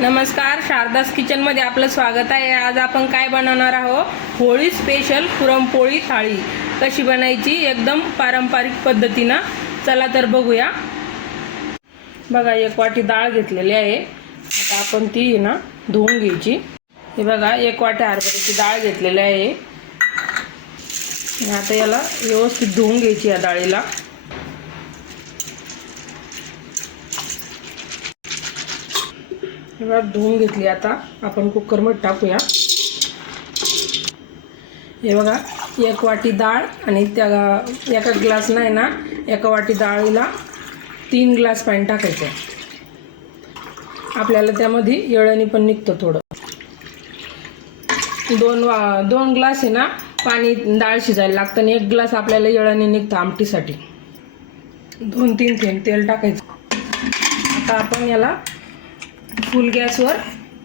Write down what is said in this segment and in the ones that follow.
नमस्कार शारदास किचनमध्ये आपलं स्वागत आहे. आज आपण काय बनवणार आहोत? होळी स्पेशल पुरणपोळी थाळी. कशी बनायची? एकदम पारंपरिक पद्धतीनं. चला तर बघूया. बघा एक वाटी डाळ घेतलेली आहे. आता आपण ती ना धुवून घ्यायची. हे बघा एक वाटी हरभऱ्याची डाळ घेतलेली आहे. आता याला व्यवस्थित धुवून घ्यायची या डाळीला. हे धुवून घेतली आता. आपण कुकरमध्ये टाकूया. हे बघा एक वाटी डाळ आणि त्या एका ग्लास नाही ना एका वाटी डाळीला तीन ग्लास पाणी टाकायचं. आहे आपल्याला त्यामध्ये येळणी पण निघतं थोडं. दोन वा दोन ग्लास आहे ना पाणी डाळ शिजायला लागतं आणि एक ग्लास आपल्याला येळणी निघतं आमटीसाठी. दोन तीन थेंब तेल टाकायचं. आता आपण याला फुल गॅसवर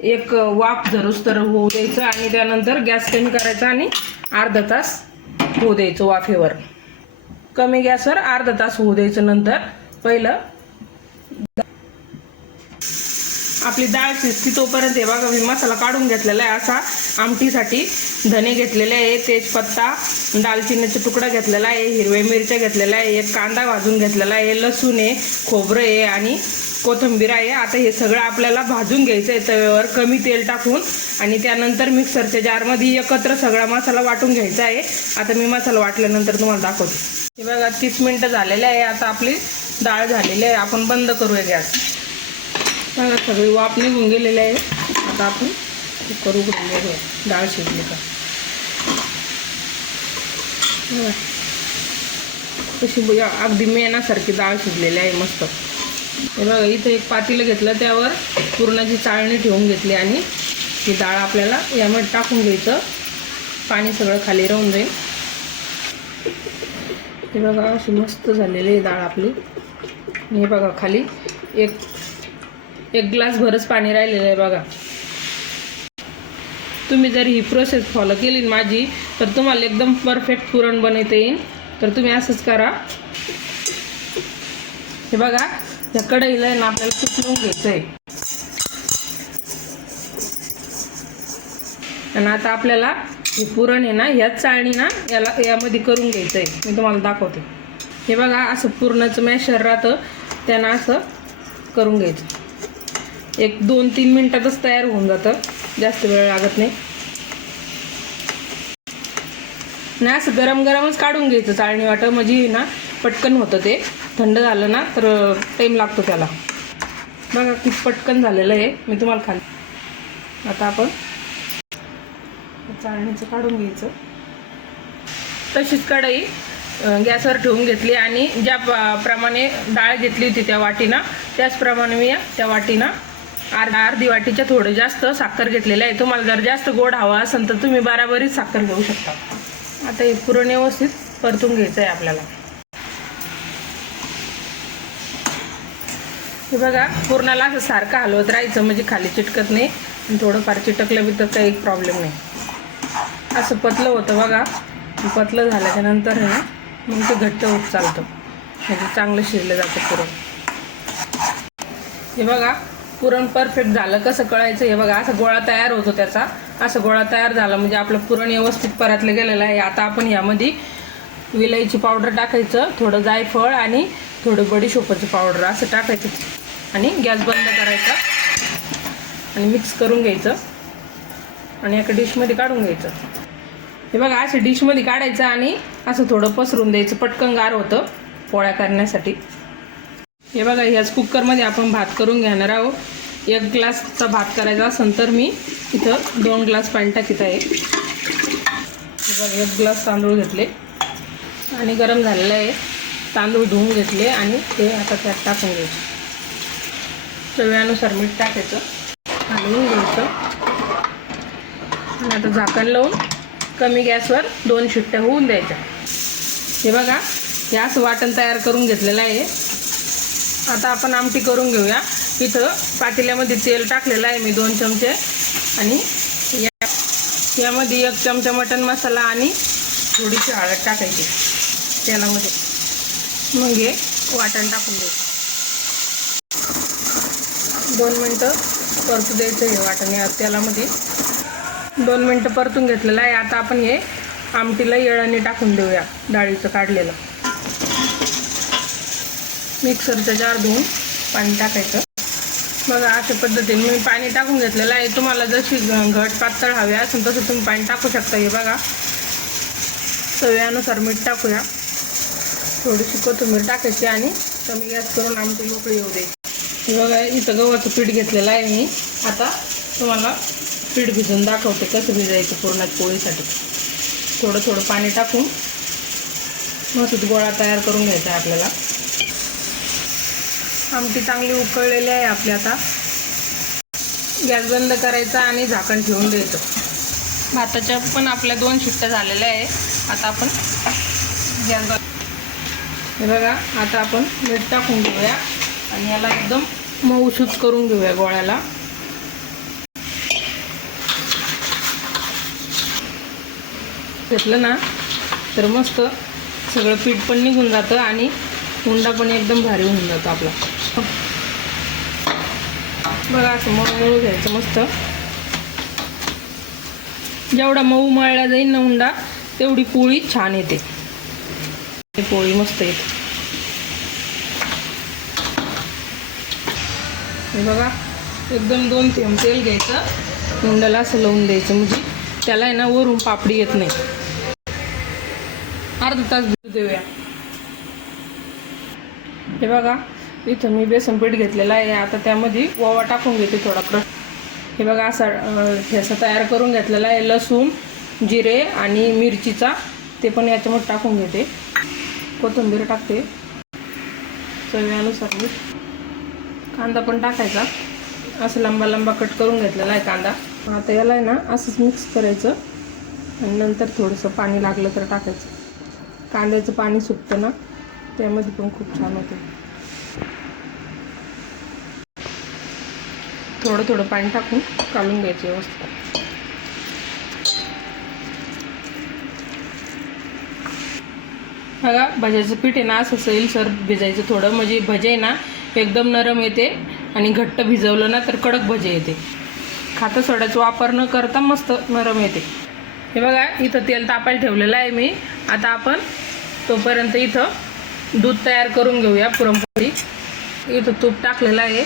एक वाफ धरूस तर होऊ द्यायचं आणि त्यानंतर गॅस कमी करायचा आणि अर्धा तास होऊ द्यायचं वाफेवर. कमी गॅसवर अर्धा तास होऊ द्यायचं नंतर पहिलं आपली डाळ शिजती तोपर्यंत हे बघा मी मसाला काढून घेतलेला आहे. असा आमटीसाठी धने घेतलेले आहे तेजपत्ता दालचिनीचा तुकडा घेतलेला आहे हिरव्या मिरच्या घेतलेल्या आहे एक कांदा भाजून घेतलेला आहे लसूण आहे खोबरं आहे आणि कोथिंबीर आहे. आता हे सगळं आपल्याला भाजून घ्यायचं आहे तव्यावर. कमी तेल टाकून आणि त्यानंतर मिक्सरच्या जारमध्ये एकत्र सगळा मसाला वाटून घ्यायचा आहे. आता मी मसाला वाटल्यानंतर तुम्हाला दाखवते. हे बघा तीस मिनटं झालेले आहे. आता आपली डाळ झालेली आहे. आपण बंद करूया गॅस. बघा सगळी वाफ निघून गेलेली आहे. आता आपण कुकर उघडून घेऊया. डाळ शिजली का? तशी कशी अगदी मेनासारखी डाळ शिजलेली आहे. मस्त. हे बघा इथं एक पातेलं घेतलं त्यावर पुरणाची चाळणी ठेवून घेतली आणि ही डाळ आपल्याला यामध्ये टाकून घ्यायचं. पाणी सगळं खाली राहून जाईल. हे बघा अशी मस्त झालेली आहे डाळ आपली. हे बघा खाली एक एक ग्लास भरच पाणी राहिलेलं आहे बघा. तुम्ही जर ही प्रोसेस फॉलो केली ना माझी तर तुम्हाला एकदम परफेक्ट पुरण बनवता येईल. तर तुम्ही असंच करा. हे बघा त्या कढईला आहे ना आपल्याला सुकवून घ्यायचं आहे आणि आता आपल्याला हे पुरण आहे ना ह्याच चाळणी ना याला यामध्ये करून घ्यायचं आहे मी तुम्हाला दाखवते. हे बघा असं पुरणाचं मॅशर राहतं. त्यांना असं करून घ्यायचं. एक दोन तीन मिनटातच तयार होऊन जातं. जास्त वेळ लागत नाही. नाही असं गरम गरमच काढून घ्यायचं चाळणी वाटं. म्हणजे ना पटकन होतं ते. थंड झालं ना तर टाईम लागतो त्याला. बघा किती पटकन झालेलं आहे मी तुम्हाला खाली आता आपण चाळणीचं काढून घ्यायचं. तशीच कढई गॅसवर ठेवून घेतली आणि ज्या प्रमाणे डाळ घेतली होती त्या वाटीनं त्याचप्रमाणे मी त्या वाटीनं अर्धा अर्धी वाटीच्या थोडं जास्त साखर घेतलेलं आहे. तुम्हाला जर जास्त गोड हवा असेल तर तुम्ही बाराबरीच साखर घेऊ शकता. आता हे पुरण व्यवस्थित परतून घ्यायचं आहे आपल्याला. हे बघा पूर्णाला असं सारखं हलवत राहायचं म्हणजे खाली चिटकत नाही. आणि थोडंफार चिटकलं बी तर काही प्रॉब्लेम नाही. असं पतलं होतं बघा. पतलं झाल्याच्यानंतर ना मग ते घट्ट होत चालतं. म्हणजे चांगलं शिरलं जातं पुरण. हे बघा पुरण परफेक्ट झालं. कसं कळायचं? हे बघा असं गोळा तयार होतो त्याचा. असं गोळा तयार झाला म्हणजे आपलं पुरण व्यवस्थित परतलं गेलेलं आहे. आता आपण यामध्ये विलायची पावडर टाकायचं थोडं जायफळ आणि थोडं बडीशोपाचं पावडर असं टाकायचं. आणि गॅस बंद करायचा. आणि मिक्स करून घ्यायचं. आणि एका डिशमध्ये काढून घ्यायचं. हे बघा असं डिशमध्ये काढायचं आणि असं थोडं पसरून द्यायचं. पटकन गार होतं पोळ्या करण्यासाठी. हे बघा ह्याच कुकरमध्ये आपण भात करून घेणार आहोत. एक ग्लासचा भात करायचा असेल तर मी इथं दोन ग्लास पाणी टाकीत आहे. हे बघा एक ग्लास तांदूळ घेतले. आणि गरम झालेलं आहे. तांदूळ धुवून घेतले आणि ते आता त्यात टाकून घ्यायचे. चव्यानुसार मीठ टाकायचं हलवून घ्यायचं. आणि आता झाकण लावून कमी गॅसवर दोन शिट्ट्या होऊन द्यायच्या. हे बघा हे असं वाटण तयार करून घेतलेलं आहे. आता आपण आमटी करून घेऊया. इथं पातेल्यामध्ये तेल टाकलेलं आहे मी दोन चमचे. आणि या यामध्ये एक चमचा मटण मसाला आणि थोडीशी हळद टाकायची. तेलामध्ये. मग हे वाटण टाकून द्यायचं दोन मिनटं परतू द्यायचं हे वाटण या तेलामध्ये. दोन मिनटं परतून घेतलेलं आहे. आता आपण हे आमटीला येळाने टाकून देऊया डाळीचं काढलेलं. मिक्सरचं जार धुवून पाणी टाकायचं. मग अशा पद्धतीने मी पाणी टाकून घेतलेलं आहे. तुम्हाला जशी घट पातळ हवी असेल तसं तुम्ही पाणी टाकू शकता. हे बघा चव्यानुसार मीठ टाकूया. थोडीशी कोथिंबीर टाकायची आणि कमी गॅस करून आमची उकळी येऊ दे. बघा इथं गव्हाचं पीठ घेतलेलं आहे मी. आता तुम्हाला पीठ भिजून दाखवते कसं भिजायचं पूर्ण पोळीसाठी. थोडं थोडं पाणी टाकून मसूद गोळा तयार करून घ्यायचा आहे आपल्याला. आमटी चांगली उकळलेली आहे आपली आता. गॅस बंद करायचा आणि झाकण ठेवून द्यायचं. भाताच्या पण आपल्या दोन शिट्ट्या झालेल्या आहे. आता आपण गॅस बंद हे बघा आता आपण मीठ टाकून घेऊया. आणि याला एकदम मऊसूच करून घेऊया गोळ्याला. घेतलं ना तर मस्त सगळं पीठ पण निघून जातं आणि हुंडा पण एकदम भारी होऊन जातो आपला. बघा असं मऊ मऊ घ्यायचं मस्त. जेवढा मऊ मळला जाईल ना हुंडा तेवढी पोळी छान येते. पोळी मस्त येते. हे बघा एकदम दोन थेंब तेल घ्यायचं मुंडाला असं लावून द्यायचं म्हणजे त्याला आहे ना वरून पापडी येत नाही. अर्धा तास भिजू देऊया. हे बघा इथं मी बेसन पीठ घेतलेलं आहे आता त्यामध्ये ओवा टाकून घेते थोडा क्रश हे बघा असा अं, ठेसा तयार करून घेतलेला आहे लसूण जिरे आणि मिरचीचा ते पण याच्यामध्ये टाकून घेते. कोथिंबीर टाकते. चव्यानुसार मीठ. कांदा पण टाकायचा. असं लंबा लंबा कट करून घेतलेला आहे कांदा. आता याला आहे ना असंच मिक्स करायचं. आणि नंतर थोडंसं पाणी लागलं तर टाकायचं. कांद्याचं पाणी सुटतं ना त्यामध्ये पण खूप छान होतं. थोडं थोडं पाणी टाकून काढून घ्यायचं व्यवस्थित. बघा भज्याचं पीठ आहे ना असं सैल सर भिजायचं थोडं. म्हणजे भजे आहे ना एकदम नरम येते आणि घट्ट भिजवलं ना तर कडक भजे येते. खातं सोड्याचा वापर न करता मस्त नरम येते. हे बघा इथं तेल तापायला ठेवलेलं आहे मी. आता आपण तोपर्यंत इथं दूध तयार करून घेऊया पुरणपोळी. इथं तूप टाकलेलं आहे.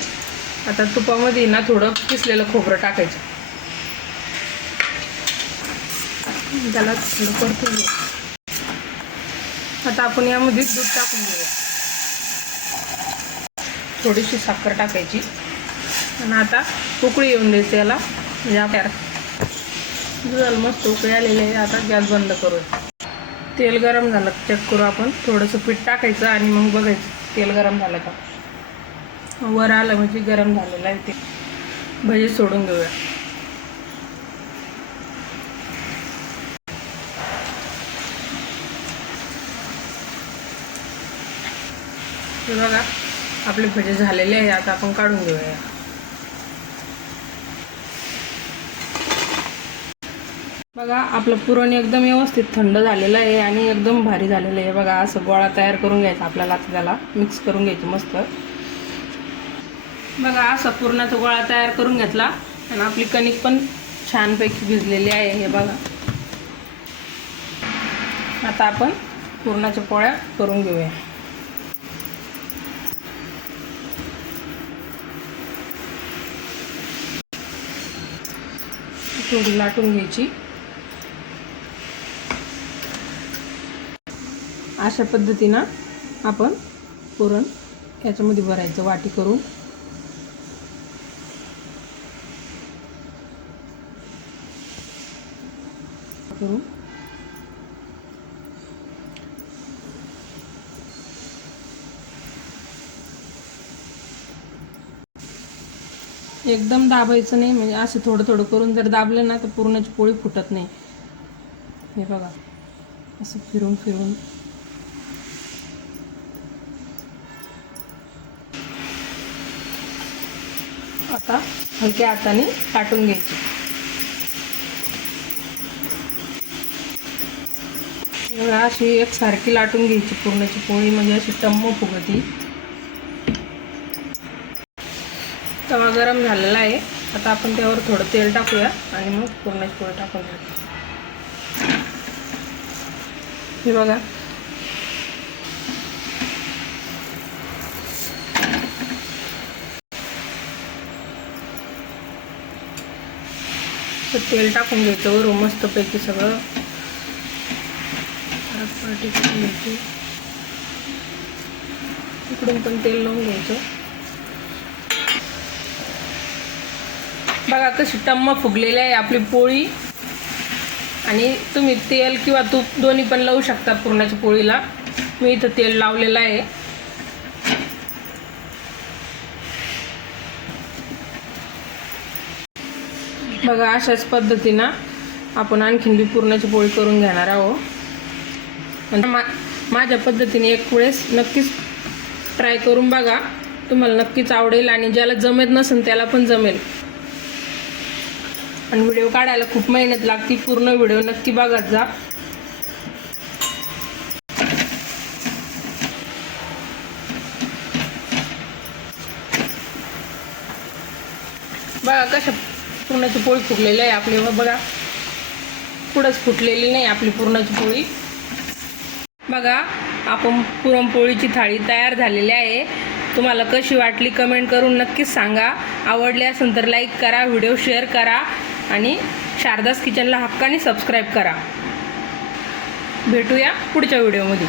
आता तुपामध्ये ना थोडं किसलेलं खोबरं टाकायचं. त्याला थोडं परतून घेऊ. आता आपण यामध्ये दूध टाकून घेऊया. थोडीशी साखर टाकायची. आणि आता उकळी येऊन द्यायची याला. म्हणजे आपल्या दुधाला मस्त उकळी आलेली आहे आता गॅस बंद करूया. तेल गरम झालं चेक करू आपण. थोडंसं पीठ टाकायचं आणि मग बघायचं. तेल गरम झालं का? वर आलं म्हणजे गरम झालेलं आहे ते. भजी सोडून घेऊया बघा. आपले भजे झालेले आहे आता आपण काढून घेऊया. बघा आपलं पुरण एकदम व्यवस्थित थंड झालेलं आहे आणि एकदम भारी झालेलं आहे. बघा असं गोळा तयार करून घ्यायचा आपल्याला आता त्याला. मिक्स करून घ्यायचं मस्त. बघा असा पुरणाचा गोळा तयार करून घेतला. आणि आपली कणिक पण छानपैकी भिजलेली आहे हे बघा. आता आपण पुरणाच्या पोळ्या करून घेऊया. थोडी लाटून घ्यायची. अशा पद्धतीनं आपण पुरण याच्यामध्ये भरायचं वाटी करून. करून. एकदम दाबायचं नाही म्हणजे असं थोडं थोडं करून जर दाबलं ना तर पुरणाची पोळी फुटत नाही. हे बघा असं फिरून फिरून. आता हलक्या हाताने काटून घ्यायची. अशी एकसारखी लाटून घ्यायची पुरणाची पोळी म्हणजे अशी टम्म फुगती. तवा गरम झालेला आहे. आता आपण त्यावर थोडं तेल टाकूया आणि मग पुरणाची पोळी टाकून घ्या हे बघा. तर तेल टाकून घ्यायचं वरून मस्तपैकी सगळं. परत करून घ्यायची. इकडून पण तेल लावून घ्यायचं. बघा कशी टम्म फुगलेली आहे आपली पोळी. आणि तुम्ही तेल किंवा तूप दोन्ही पण लावू शकता पुरणाच्या पोळीला. मी इथं तेल लावलेलं आहे. बघा अशाच पद्धतीनं आपण आणखीन बी पुरणाची पोळी करून घेणार आहोत. आणि मा माझ्या पद्धतीने एक वेळेस नक्कीच ट्राय करून बघा. तुम्हाला नक्कीच आवडेल आणि ज्याला जमेत नसेल त्याला पण जमेल. आणि व्हिडिओ काढायला खूप मेहनत लागते. पूर्ण व्हिडिओ नक्की बघत जा. बघा कशा पुरणाची पोळी फुटलेली आहे आपली. बघा. पुढंच फुटलेली नाही आपली पुरणाची पोळी. बघा आपण पुरणपोळीची थाळी तयार झालेली आहे. तुम्हाला कशी वाटली कमेंट करून नक्कीच सांगा. आवडली असेल तर लाईक करा व्हिडिओ शेअर करा. आणि शारदास किचनला हक्काने सबस्क्राईब करा. भेटूया पुढच्या व्हिडिओमध्ये